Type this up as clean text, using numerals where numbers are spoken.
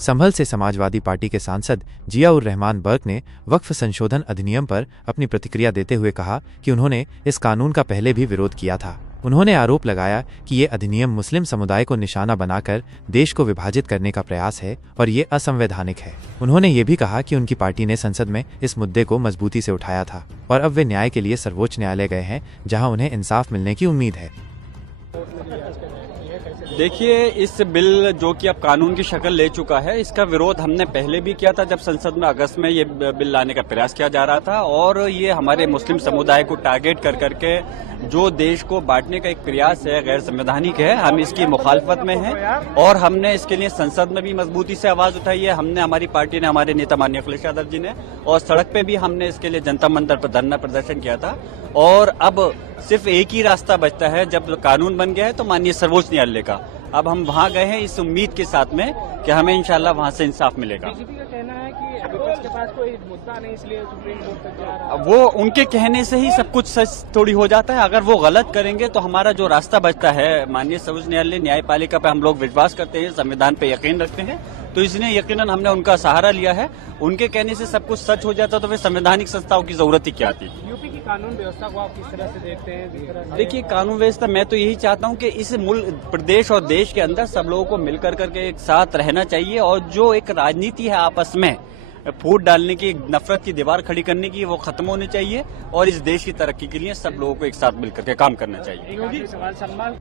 संभल से समाजवादी पार्टी के सांसद जिया-उर रहमान बर्क ने वक्फ संशोधन अधिनियम पर अपनी प्रतिक्रिया देते हुए कहा कि उन्होंने इस कानून का पहले भी विरोध किया था। उन्होंने आरोप लगाया कि ये अधिनियम मुस्लिम समुदाय को निशाना बनाकर देश को विभाजित करने का प्रयास है और ये असंवैधानिक है। उन्होंने ये भी कहा कि उनकी पार्टी ने संसद में इस मुद्दे को मजबूती से उठाया था और अब वे न्याय के लिए सर्वोच्च न्यायालय गए हैं, जहां उन्हें इंसाफ मिलने की उम्मीद है। देखिए, इस बिल जो कि अब कानून की शक्ल ले चुका है, इसका विरोध हमने पहले भी किया था जब संसद में अगस्त में ये बिल लाने का प्रयास किया जा रहा था। और ये हमारे मुस्लिम समुदाय को टारगेट कर करके जो देश को बांटने का एक प्रयास है, गैर संवैधानिक है। हम इसकी मुखालफत में हैं और हमने इसके लिए संसद में भी मजबूती से आवाज उठाई है। हमने, हमारी पार्टी ने, हमारे नेता माननीय अखिलेश यादव जी ने, और सड़क पे भी हमने इसके लिए जनता मंदिर पर धरना प्रदर्शन किया था। और अब सिर्फ एक ही रास्ता बचता है, जब कानून बन गया है तो माननीय सर्वोच्च न्यायालय का। अब हम वहां गए हैं इस उम्मीद के साथ में कि हमें इंशाल्लाह वहां से इंसाफ मिलेगा। बीजेपी का कहना है कि विपक्ष के पास कोई मुद्दा नहीं, इसलिए सुप्रीम कोर्ट तक जा रहा है। वो उनके कहने से ही सब कुछ सच थोड़ी हो जाता है। अगर वो गलत करेंगे तो हमारा जो रास्ता बचता है, माननीय सर्वोच्च न्यायालय, न्यायपालिका पे हम लोग विश्वास करते हैं, संविधान पे यकीन रखते हैं, तो इसलिए यकीनन हमने उनका सहारा लिया है। उनके कहने से सब कुछ सच हो जाता तो फिर संवैधानिक संस्थाओं की जरूरत ही क्या थी। यूपी की कानून व्यवस्था को आप किस तरह से देखते हैं? देखिए, कानून व्यवस्था, मैं तो यही चाहता हूं कि इस मुल्क, प्रदेश और देश के अंदर सब लोगों को मिलकर करके एक साथ रहना चाहिए। और जो एक राजनीति है आपस में फूट डालने की, नफरत की दीवार खड़ी करने की, वो खत्म होनी चाहिए। और इस देश की तरक्की के लिए सब लोगों को एक साथ मिलकर के काम करना चाहिए।